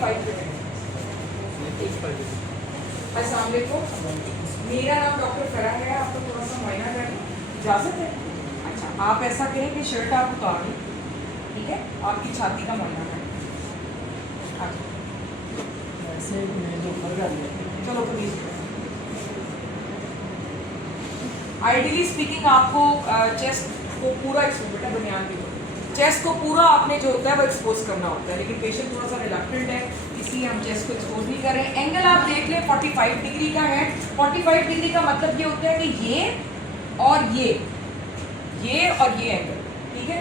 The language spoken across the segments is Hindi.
45 पे है। अस्सलाम वालेकुम, मेरा नाम डॉक्टर फराह है। आपको थोड़ा सा मुआयना करें, इजाज़त है? अच्छा, आप ऐसा करें कि शर्ट आप उतार लें, ठीक है? आपकी छाती का मुआयना करें। ऐसे मैं जो कर लिया चलो प्लीज। आइडियली स्पीकिंग आपको चेस्ट को पूरा एक्सपोज, बेटा बुनियाद की चेस्ट को पूरा आपने जो होता है वो एक्सपोज करना होता है, लेकिन पेशेंट थोड़ा सा रिलक्टेंट है, इसलिए हम चेस्ट को एक्सपोज नहीं कर रहे हैं। एंगल आप देख लें 45 डिग्री का है। 45 डिग्री का मतलब ये होता है कि ये और ये एंगल, ठीक है?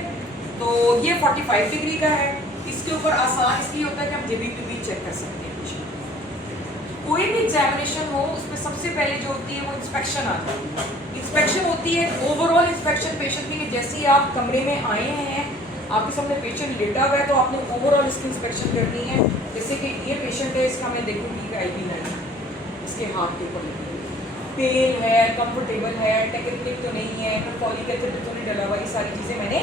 तो ये 45 डिग्री का है। इसके ऊपर आसान इसलिए होता है कि हम जबी भी चेक कर सकते हैं। कोई भी एग्जामिनेशन हो उसमें सबसे पहले जो होती है वो इंस्पेक्शन आती है। इंस्पेक्शन होती है ओवरऑल इंस्पेक्शन पेशेंट की, कि जैसे ही आप कमरे में आए हैं, आपके सामने पेशेंट लेटा हुआ है, तो आपने ओवरऑल इसकी इंस्पेक्शन करनी है। जैसे कि ये पेशेंट है, इसका मैं देखूँगी आईवी लाइन इसके हाथ के ऊपर पेन है, कंफर्टेबल है, टेक्निक तो नहीं है, फॉलिक एसिड तो नहीं डला हुआ, ये सारी चीज़ें मैंने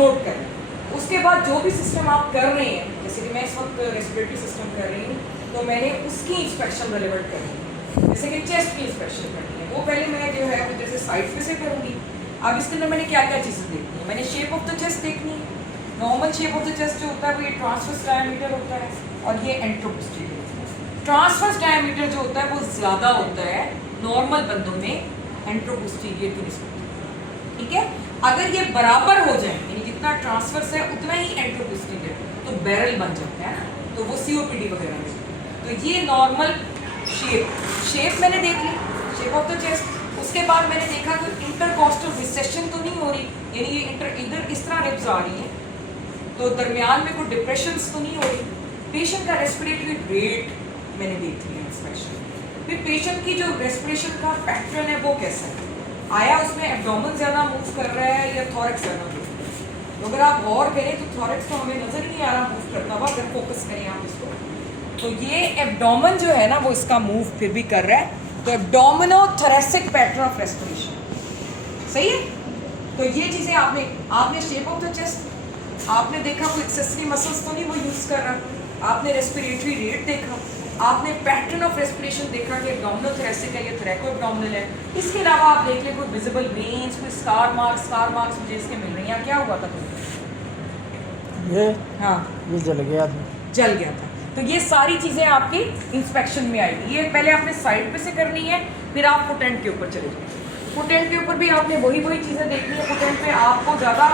नोट करी। उसके बाद जो भी सिस्टम आप कर रहे हैं, जैसे कि मैं इस वक्त रेस्पिरेटरी सिस्टम कर रही हूँ, तो मैंने उसकी इंस्पेक्शन रिलेवेंट करनी है। जैसे कि चेस्ट की इंस्पेक्शन करनी है, वो पहले मैं जो है वो जैसे साइड पे से करूँगी। अब इसके अंदर मैंने क्या क्या चीज़ें देखनी है, मैंने शेप ऑफ द चेस्ट देखनी है। Normal shape of the chest जो होता है वो ये ट्रांसवर्स डायमीटर होता है, और ये एंट्रोपोस्टीरियर। ट्रांसवर्स डायमीटर जो होता है वो ज़्यादा होता है नॉर्मल बंदों में एंट्रोपोस्टीरियर की निस्बत, ठीक है? अगर ये बराबर हो जाए, यानी जितना ट्रांसवर्स है उतना ही एंट्रोपोस्टीरियर, तो बैरल बन जाता है ना, तो वो सीओपीडी वगैरह में। तो ये नॉर्मल शेप मैंने देख ली, शेप ऑफ द चेस्ट। उसके बाद मैंने देखा कि इंटरकॉस्टल रिसेशन तो नहीं हो रही, यानी ये इधर इस तरह रिब्स आ रही हैं, तो दरमियान में कोई डिप्रेशंस तो नहीं हो रही। पेशेंट का रेस्पिरेटरी रेट मैंने देख लिया इंस्पेक्शन। फिर पेशेंट की जो रेस्पिरेशन का पैटर्न है वो कैसा है, आया उसमें एब्डोमेन ज़्यादा मूव कर रहा है या थॉरक्स ज़्यादा मूव कर रहा है। तो अगर आप गौर करें तो थॉरक्स तो हमें नज़र ही नहीं आ रहा मूव करता हुआ, अगर फोकस करें आप इसको, तो ये एब्डोमेन जो है ना वो इसका मूव फिर भी कर रहा है। तो एब्डोमिनो-थोरैसिक पैटर्न ऑफ रेस्पिरेशन, सही है? तो ये चीज़ें आपने शेप ऑफ द चेस्ट आपने देखा, कोई एक्सेसरी मसल्स तो नहीं वो यूज़ कर रहा, आपने रेस्पिरेटरी रेट देखा, आपने पैटर्न ऑफ रेस्पिरेशन देखा कि एब्डोमिनो-थोरैसिक है या थोरैको एब्डोमिनल है। इसके अलावा आप देख लें कोई विजिबल वेन्स, कोई स्कार मार्क्स मुझे इसके मिल रही हैं। क्या हुआ था ये हाँ ये जल गया था। तो ये सारी चीज़ें आपकी इंस्पेक्शन में आएगी। ये पहले आपने साइड पे से करनी है, फिर आप फुट एंड के ऊपर चले जाएंगे। फुट एंड के ऊपर भी आपने वही चीज़ें देखनी है। फुट एंड पे आपको ज़्यादा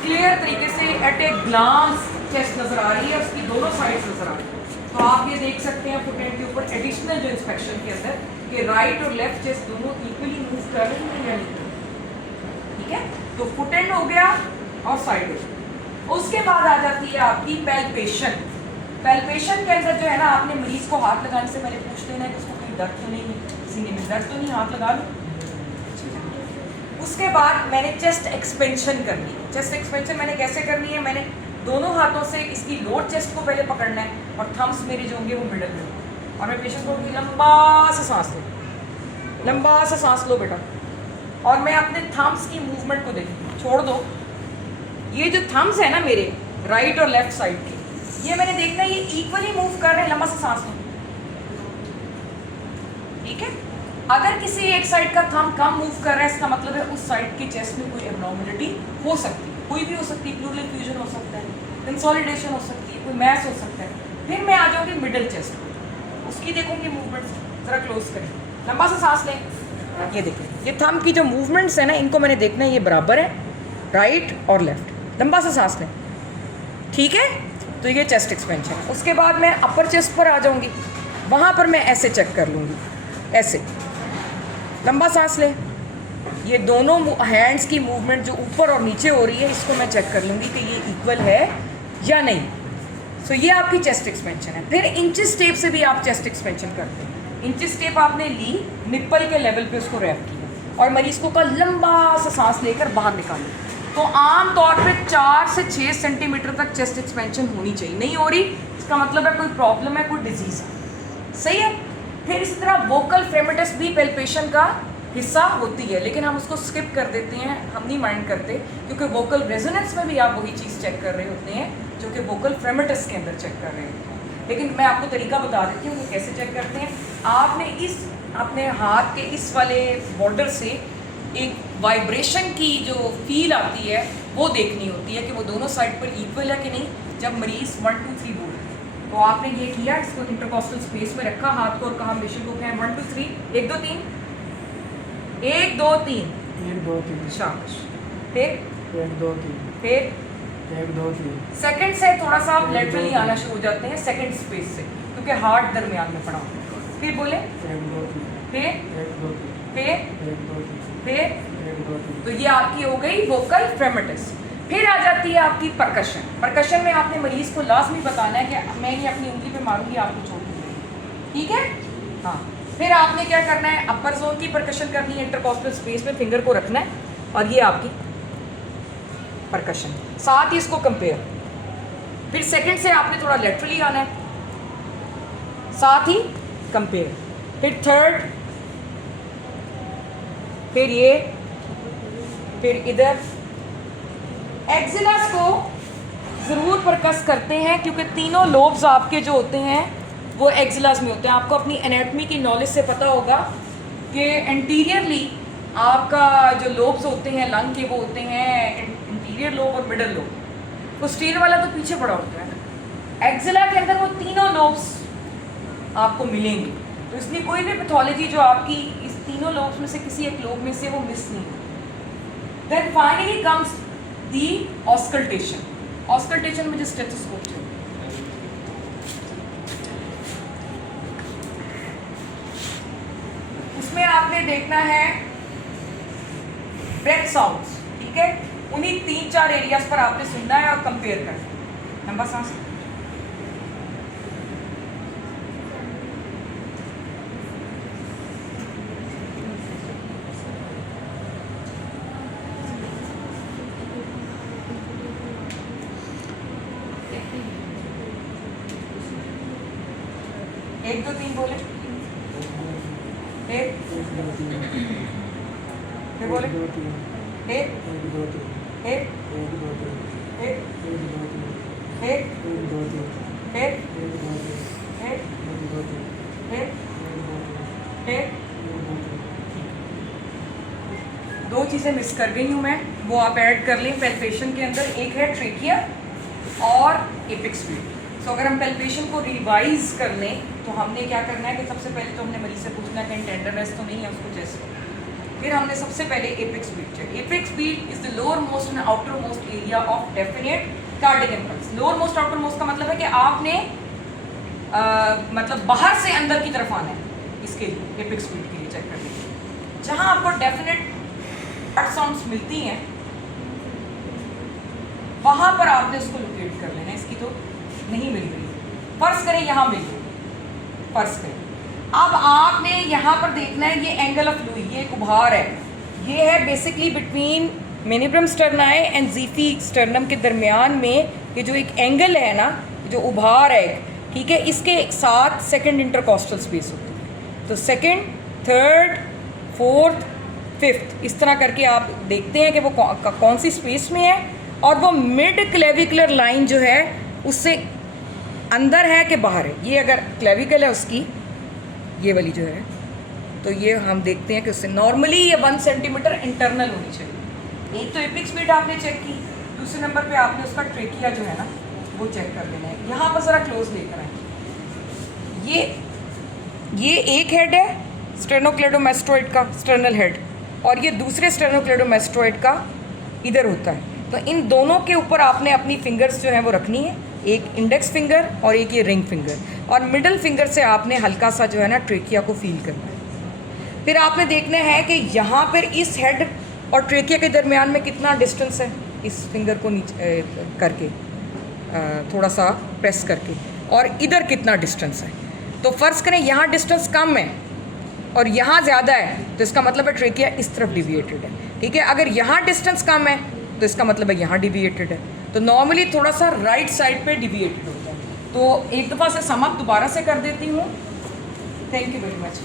क्लियर तरीके से एट ए ग्लांस चेस्ट नज़र आ रही है, उसकी दोनों साइड्स नज़र आ रही है। तो आप ये देख सकते हैं फुट एंड के ऊपर एडिशनल जो इंस्पेक्शन के अंदर कि राइट और लेफ्ट चेस्ट दोनों इक्वली मूव कर रही हैं या नहीं, ठीक है? तो फुट एंड हो गया और साइड हो गया। उसके बाद आ जाती है आपकी पैल्पेशन। पैल्पेशन के अंदर जो है ना, आपने मरीज को हाथ लगाने से पहले पूछ लेना है कि उसको कोई दर्द तो नहीं है, सीने में दर्द तो नहीं, हाथ लगा लो। उसके बाद मैंने चेस्ट एक्सपेंशन करनी है। चेस्ट एक्सपेंशन मैंने कैसे करनी है, मैंने दोनों हाथों से इसकी लोअर चेस्ट को पहले पकड़ना है, और थम्स मेरे जो होंगे वो मिडल में, और मैं पेशेंट को लंबा सा सांस लो, लंबा सा सांस लो बेटा, और मैं अपने थम्स की मूवमेंट को देखूँ, छोड़ दो। ये जो थम्स है ना मेरे राइट और लेफ्ट साइड के, ये मैंने देखना है ये इक्वली मूव कर रहे हैं, लंबा सा सांस लो, ठीक है? अगर किसी एक साइड का थंब कम मूव कर रहा है, इसका मतलब है उस साइड की चेस्ट में कोई एब्नॉर्मलिटी हो सकती है, कोई भी हो सकती है, प्लूरल फ्यूजन हो सकता है, कंसोलिडेशन हो सकती है, कोई मैस हो सकता है। फिर मैं आ जाऊँगी मिडिल चेस्ट पर, उसकी देखूँगी मूवमेंट्स, ज़रा क्लोज करें, लंबा सा सांस लें, ये देखें, ये थंब की जो मूवमेंट्स है ना, इनको मैंने देखना है, ये बराबर है राइट और लेफ्ट, लंबा सा सांस लें, ठीक है? तो ये चेस्ट एक्सपेंशन है। उसके बाद मैं अपर चेस्ट पर आ जाऊँगी, वहाँ पर मैं ऐसे चेक कर लूँगी, ऐसे लंबा सांस लें, ये दोनों हैंड्स की मूवमेंट जो ऊपर और नीचे हो रही है, इसको मैं चेक कर लूँगी कि ये इक्वल है या नहीं। सो ये आपकी चेस्ट एक्सपेंशन है। फिर इंचेस टेप से भी आप चेस्ट एक्सपेंशन करते हैं। इंचेस टेप आपने ली, निप्पल के लेवल पे उसको रैप किया, और मरीज को कल लंबा सा सांस लेकर बाहर निकालें। तो आम तौर पे 4 से 6 सेंटीमीटर तक चेस्ट एक्सपेंशन होनी चाहिए। नहीं हो रही, इसका मतलब है कोई प्रॉब्लम है, कोई डिजीज़ है, सही है? फिर इसी तरह वोकल फ्रेमेटस भी पैल्पेशन का हिस्सा होती है, लेकिन हम उसको स्किप कर देते हैं, हम नहीं माइंड करते, क्योंकि वोकल रेजोनेंस में भी आप वही चीज़ चेक कर रहे होते हैं जो कि वोकल फ्रेमेटस के अंदर चेक कर रहे होते हैं। लेकिन मैं आपको तरीका बता देती हूँ कि कैसे चेक करते हैं। आपने इस अपने हाथ के इस वाले बॉर्डर से एक वाइब्रेशन की जो फील आती है वो देखनी होती है कि वो दोनों साइड पर इक्वल है कि नहीं। जब मरीज 1 2 3 बोले तो आपने ये किया, इसको इंटरकॉस्टल स्पेस में रखा हाथ को और कहा पेशेंट को कहें 1 2 3 1 2 3 1 2 3 1 2 3 शाबाश। फिर 1 2 3 फिर 1 2 3 सेकंड से थोड़ा सा आप लेटरली आना शुरू हो जाते हैं सेकंड स्पेस से, क्योंकि हार्ट दरमियान में पड़ा होता है। फिर बोले 1 2 3 फिर 1 2 3 फिर 1 2 3 फिर 1 2 3। तो ये आपकी हो गई वोकल फ्रेमेटस। फिर आ जाती है आपकी परकशन। परकशन में आपने मरीज को लाजमी बताना है कि मैं ये अपनी उंगली पे मारूंगी आपको चोट नहीं लगेगी, ठीक है। हाँ, फिर आपने क्या करना है, अपर जोन की परकशन करनी है, इंटरकॉस्टल स्पेस में फिंगर को रखना है और ये आपकी परकशन, साथ ही इसको कंपेयर। फिर सेकंड से आपने थोड़ा लेटरली आना है, साथ ही कंपेयर। फिर थर्ड, फिर ये, फिर इधर। एक्सिलास को ज़रूर परकस करते हैं क्योंकि तीनों लोब्स आपके जो होते हैं वो एक्सिलास में होते हैं। आपको अपनी एनाटमी की नॉलेज से पता होगा कि एंटीरियरली आपका जो लोब्स होते हैं लंग के वो होते हैं इंटीरियर लोब और मिडल लोब। पोस्टीरियर वाला तो पीछे पड़ा होता है ना। एक्सिला के अंदर वो तीनों लोब्स आपको मिलेंगे, तो इसलिए कोई भी पैथोलॉजी जो आपकी इस तीनों लोब्स में से किसी एक लोब में से वो मिस नहीं होती। Then finally comes the auscultation. Auscultation में जो स्टेथोस्कोप है उसमें आपने देखना है ब्रेथ साउंड्स, ठीक है। उन्हीं 3-4 एरियाज पर आपने सुनना है और कंपेयर करना है। लंबा सांस, एक दो तीन बोले, एक फिर बोले, 1 2 3 एक 1 2 3 एक 1 2 3 एक 1 2 3 एक 1 2 3 एक 1 2 3 एक 1 2 3 एक 1 2 3 एक। 1 2 3। दो चीज़ें मिस कर गई हूँ मैं, वो आप ऐड कर लें पैल्पेशन के अंदर। एक है ट्रेकिया और एपिक्स ब्रीथ। सो अगर हम पैल्पेशन को रिवाइज कर लें तो हमने क्या करना है कि सबसे पहले तो हमने मरीज से पूछना है कहीं टेंडरनेस तो नहीं है उसको चेस्ट में। फिर हमने सबसे पहले apex beat check. Apex beat is the lower most and outer most area of definite cardiac impulse. Lower most outer most का मतलब है कि आपने मतलब बाहर से अंदर की तरफ आना है इसके लिए, एपिक्स बीट के लिए चेक करने के लिए। जहाँ आपको डेफिनेट हार्ट साउंड्स मिलती हैं वहाँ पर आपने उसको लोकेट कर लेना है। इसकी तो नहीं मिल रही, फर्ज करें यहाँ मिल रही, फर्ज करें। अब आपने यहाँ पर देखना है ये एंगल ऑफ लुई, ये एक उभार है, ये है basically between manubrium sterni and xiphisternum के दरमियान में ये जो एक एंगल है ना, जो उभार है, ठीक है, इसके साथ सेकंड इंटरकॉस्टल स्पेस होती है। तो सेकंड, थर्ड, फोर्थ, फिफ्थ इस तरह करके आप देखते हैं कि वो कौन सी स्पेस में है और वो मिड क्लेविकुलर लाइन जो है उससे अंदर है कि बाहर है। ये अगर क्लेविकल है उसकी, ये वाली जो है, तो ये हम देखते हैं कि उससे नॉर्मली ये 1 सेंटीमीटर इंटरनल होनी चाहिए। एक तो एपिक्स बीट आपने चेक की, दूसरे नंबर पे आपने उसका ट्रेकिया जो है ना वो चेक कर लेना है। यहाँ पर ज़रा क्लोज लेकर आए। ये एक हेड है स्टेर्नोक्लेडोमेस्टोइड का, स्टर्नल हेड, और ये दूसरे स्टेर्नोक्लेडोमेस्टोइड का इधर होता है। तो इन दोनों के ऊपर आपने अपनी फिंगर्स जो है वो रखनी है, एक इंडेक्स फिंगर और एक ये रिंग फिंगर, और मिडल फिंगर से आपने हल्का सा जो है ना ट्रेकिया को फील करना है। फिर आपने देखना है कि यहाँ पर इस हेड और ट्रेकिया के दरमियान में कितना डिस्टेंस है, इस फिंगर को नीचे करके थोड़ा सा प्रेस करके, और इधर कितना डिस्टेंस है। तो फ़र्ज़ करें यहाँ डिस्टेंस कम है और यहाँ ज़्यादा है, तो इसका मतलब है ट्रेकिया इस तरफ डिविएटेड है, ठीक है। अगर यहाँ डिस्टेंस कम है तो इसका मतलब है यहाँ डिविएटेड है। तो नॉर्मली थोड़ा सा राइट साइड पे डिविएटेड होता है। तो एक दफ़ा से सम अप दोबारा से कर देती हूँ। Thank you very much.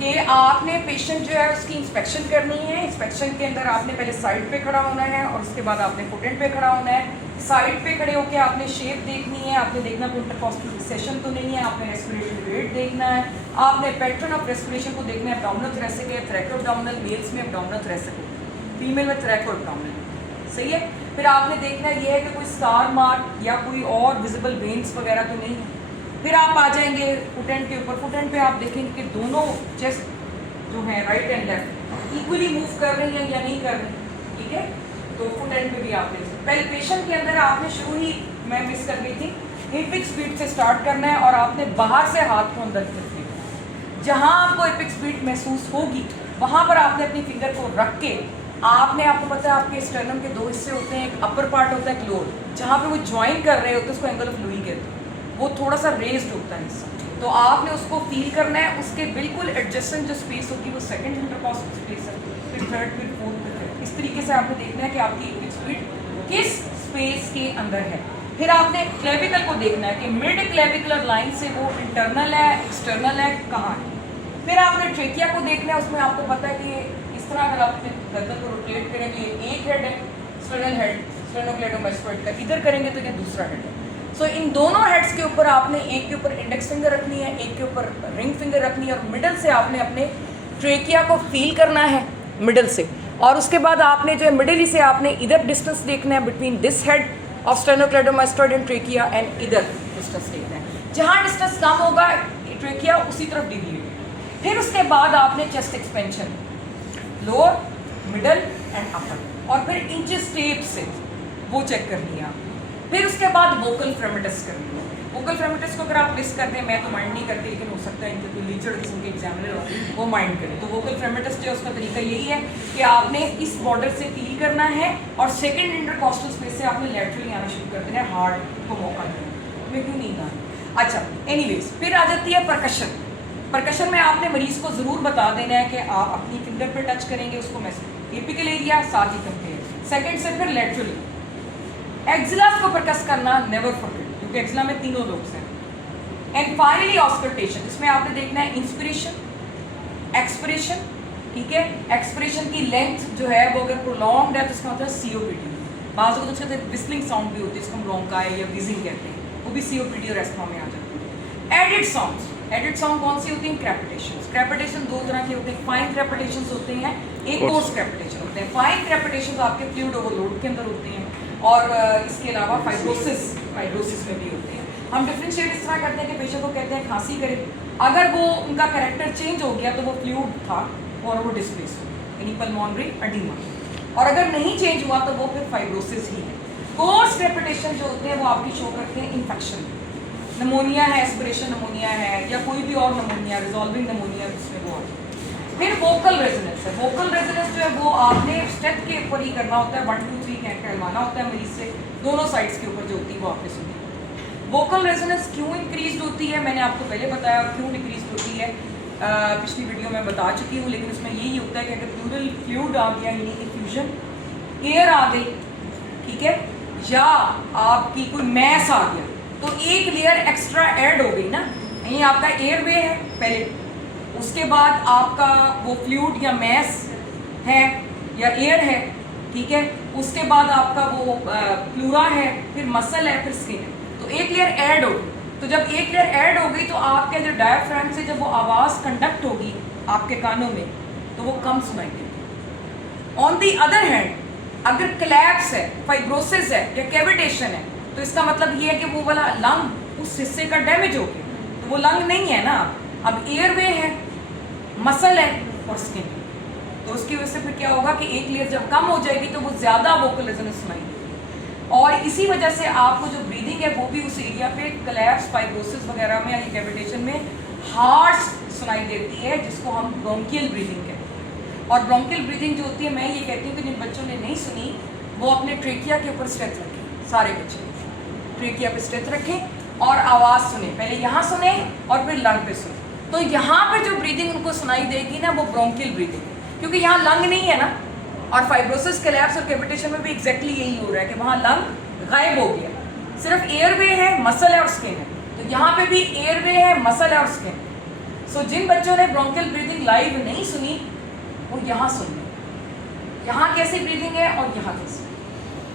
कि आपने पेशेंट जो है उसकी इंस्पेक्शन करनी है। इंस्पेक्शन के अंदर आपने पहले साइड पे खड़ा होना है और उसके बाद आपने फुट एंड पे खड़ा होना है। साइड पे खड़े होकर आपने शेप देखनी है, आपने देखना कोई इंटरकॉस्टल रिसेशन तो नहीं है, आपने रेस्पिरेटरी रेट देखना है, आपने पैटर्न ऑफ रेस्पिरेशन को देखना है। एब्डोमिनल थोरेसिक है, थ्रैकोएब्डोमिनल, मेल्स में एब्डोमिनल थोरेसिक है, फीमेल में थ्रैकोएब्डोमिनल। सही है। फिर आपने देखना ये है कि कोई स्टार मार्क या कोई और विजिबल वेन्स वगैरह तो नहीं है। फिर आप आ जाएंगे फुट एंड के ऊपर। फुट एंड पे आप देखेंगे कि दोनों चेस्ट जो है right and left equally move कर रही हैं या नहीं कर रही। ठीक है, तो फुट एंड पे भी आप देख सकते। पहले पेशेंट के अंदर आपने शुरू ही मैं मिस कर गई थी, एपिक स्पीड से स्टार्ट करना है और आपने बाहर से हाथ को अंदर की तरफ। जहाँ आपको एपिक स्पीड महसूस होगी वहाँ पर आपने अपनी फिंगर को रख के आपने, आपको पता है आपके स्टर्नम के दो हिस्से होते हैं, एक अपर पार्ट होता है एक लोअर, जहाँ पे वो ज्वाइन कर रहे होते हैं उसको एंगल ऑफ लुई कहते हैं। वो थोड़ा सा रेज्ड होता है हिस्सा, तो आपने उसको फील करना है। उसके बिल्कुल एडजेसेंट जो स्पेस होगी वो सेकंड इंटरकॉस्टल स्पेस है, फिर थर्ड, फिर फोर्थ, फिर फिफ्थ। इस तरीके से आपने देखना है कि आपकी एपिक स्पीड किस स्पेस के अंदर है। फिर आपने क्लेविकल को देखना है कि मिड क्लेविकुलर लाइन से वो इंटरनल है, एक्सटर्नल है, कहाँ है। फिर आपने ट्रेकिया को देखना है, उसमें आपको पता है कि इस तरह अगर आप अपने गर्दन को रोटेट करेंगे, एक हेड है स्टर्नल हेड स्टेनोक्लेडोमास्टोइड का, इधर करेंगे तो ये दूसरा हेड है। सो इन दोनों हेड्स के ऊपर आपने एक के ऊपर इंडेक्स फिंगर रखनी है, एक के ऊपर रिंग फिंगर रखनी है और मिडल से आपने अपने ट्रेकिया को फील करना है मिडल से। और उसके बाद आपने जो है मिडल से आपने इधर डिस्टेंस देखना है between this head of sternocleidomastoid and trachea and इधर डिस्टेंस देखना है। जहाँ डिस्टेंस कम होगा ट्रेकिया उसी तरफ डिविएट। फिर उसके बाद आपने chest expansion lower, middle and upper, और फिर इंचेस टेप से वो चेक करनी है आप। फिर उसके बाद वोकल फ्रेमेटस करनी है। वोकल फ्रेमेटस को अगर आप लिस्ट करते हैं, मैं तो माइंड नहीं करती, लेकिन हो सकता है इनके कोई लीचर किस्म के एग्जामिनर हो वो माइंड करें। तो वोकल फ्रेमेटस जो है उसका तरीका यही है कि आपने इस बॉर्डर से फील करना है और सेकंड इंटरकॉस्टल स्पेस से आपने लैटरली आना शुरू कर देना है, हार्ट को मौका देना। मैं क्यों नहीं कहा। अच्छा, एनीवेज फिर आ जाती है परकशन। परकशन में आपने मरीज को ज़रूर बता देना है कि आप अपनी फिंगर पे टच करेंगे उसको मैसेज एपिकल एरिया, साथ ही कंपेयर। सेकंड से फिर लैटरली एक्सिलास को परकस करना नेवर फॉरगेट, क्योंकि एक्सिला में तीनों लोब्स हैं। एंड फाइनली ऑस्कल्टेशन, इसमें आपने देखना है इंस्पिरेशन, एक्सपिरेशन। ठीक है, एक्सपिरेशन की लेंथ जो है वो अगर प्रोलॉन्ग्ड है तो इसका मतलब सीओपीडी। बाज़ को तो विस्लिंग साउंड भी होती है, इसको हम रोंकाई या विजिंग कहते हैं, वो भी सीओपीडी और एस्थमा में आ जाती है। एडिड साउंड्स, एडिड साउंड कौन सी होती हैं? क्रेपिटेशंस। क्रेपिटेशन दो तरह के होते हैं, फाइन क्रेपिटेशंस होते हैं, एक कोर्स क्रेपिटेशन होते हैं। फाइन क्रेपिटेशंस आपके फ्लूइड ओवरलोड के अंदर होते हैं और इसके अलावा फाइब्रोसिस में भी होते हैं। हम डिफ्रेंशिएट इस तरह करते हैं कि पेशेंट को कहते हैं खांसी करे, अगर वो उनका कैरेक्टर चेंज हो गया तो वो फ्लूइड था और वो डिस्प्लेस हो, यानी पल्मोनरी एडिमा, और अगर नहीं चेंज हुआ तो वो फिर फाइब्रोसिस ही है। कोर्स क्रेपिटेशन जो होते हैं वो आपकी शो करते हैं इन्फेक्शन, नमोनिया है, एस्पिरेशन नमोनिया है या कोई भी और नमोनिया, रिजॉल्विंग नमोनिया, जिसमें वो आता है। फिर वोकल रेजोनेंस है। वोकल रेजोनेंस जो है वो आपने स्टेप के ऊपर ही करना होता है, 1 2 3 कहलवाना होता है मरीज से, दोनों साइड्स के ऊपर जो होती है वो आपने सुनी। वोकल रेजोनेंस क्यों इंक्रीज होती है मैंने आपको पहले बताया, क्यों डिक्रीज होती है पिछली वीडियो में बता चुकी हूँ, लेकिन उसमें यही होता है कि अगर प्लूरल फ्लूइड आ गया यानी इफ्यूजन, एयर आ गई, ठीक है, या आपकी कोई मैस आ गया तो एक लेयर एक्स्ट्रा ऐड हो गई ना। यही आपका एयरवे है पहले, उसके बाद आपका वो फ्लूइड या मैस है या एयर है, ठीक है, उसके बाद आपका वो प्लूरा है, फिर मसल है, फिर स्किन है, तो एक लेयर ऐड हो गई। तो जब एक लेयर ऐड हो गई तो आपके जो डायफ्राम से जब वो आवाज़ कंडक्ट होगी आपके कानों में तो वो कम सुनाई देगी। ऑन दी अदर हैंड अगर क्लैप्स है, फाइब्रोसिस है या कैविटेशन है तो इसका मतलब ये है कि वो वाला लंग उस हिस्से का डैमेज हो गया, तो वो लंग नहीं है ना, अब एयरवे है, मसल है और स्किन है, तो उसकी वजह से फिर क्या होगा कि एक लेयर जब कम हो जाएगी तो वो ज़्यादा वोकल रेजोनेंस सुनाई देगी, और इसी वजह से आपको जो ब्रीदिंग है वो भी उस एरिया पे क्लैप्स, फाइब्रोसिस वगैरह में या कैविटेशन में हार्श सुनाई देती है, जिसको हम ब्रोंकियल ब्रीदिंग कहते हैं। और ब्रोंकियल ब्रीदिंग जो होती है, मैं ये कहती हूँ कि जिन बच्चों ने नहीं सुनी वो अपने ट्रेकिया के ऊपर स्ट्रेच रखें, सारे बच्चे ट्रेकिया पे स्ट्रेच रखें और आवाज़ सुने, पहले यहाँ सुने और फिर लंग पे सुने, तो यहाँ पे जो ब्रीदिंग उनको सुनाई देगी ना वो ब्रोंकियल ब्रीदिंग है, क्योंकि यहाँ लंग नहीं है ना। और फाइब्रोसिस, कोलैप्स और कैविटेशन में भी एग्जैक्टली यही हो रहा है कि वहाँ लंग गायब हो गया, सिर्फ एयरवे है, मसल है और स्किन है, तो यहाँ पे भी एयरवे है, मसल है और स्किन। सो जिन बच्चों ने ब्रोंकियल ब्रीदिंग ब्रीदिंग लाइव नहीं सुनी वो यहाँ सुन लो, यहाँ कैसे ब्रीदिंग है और यहाँ कैसे,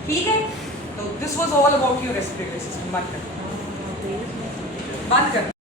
ठीक है। तो this was all about your respiratory system. बंद कर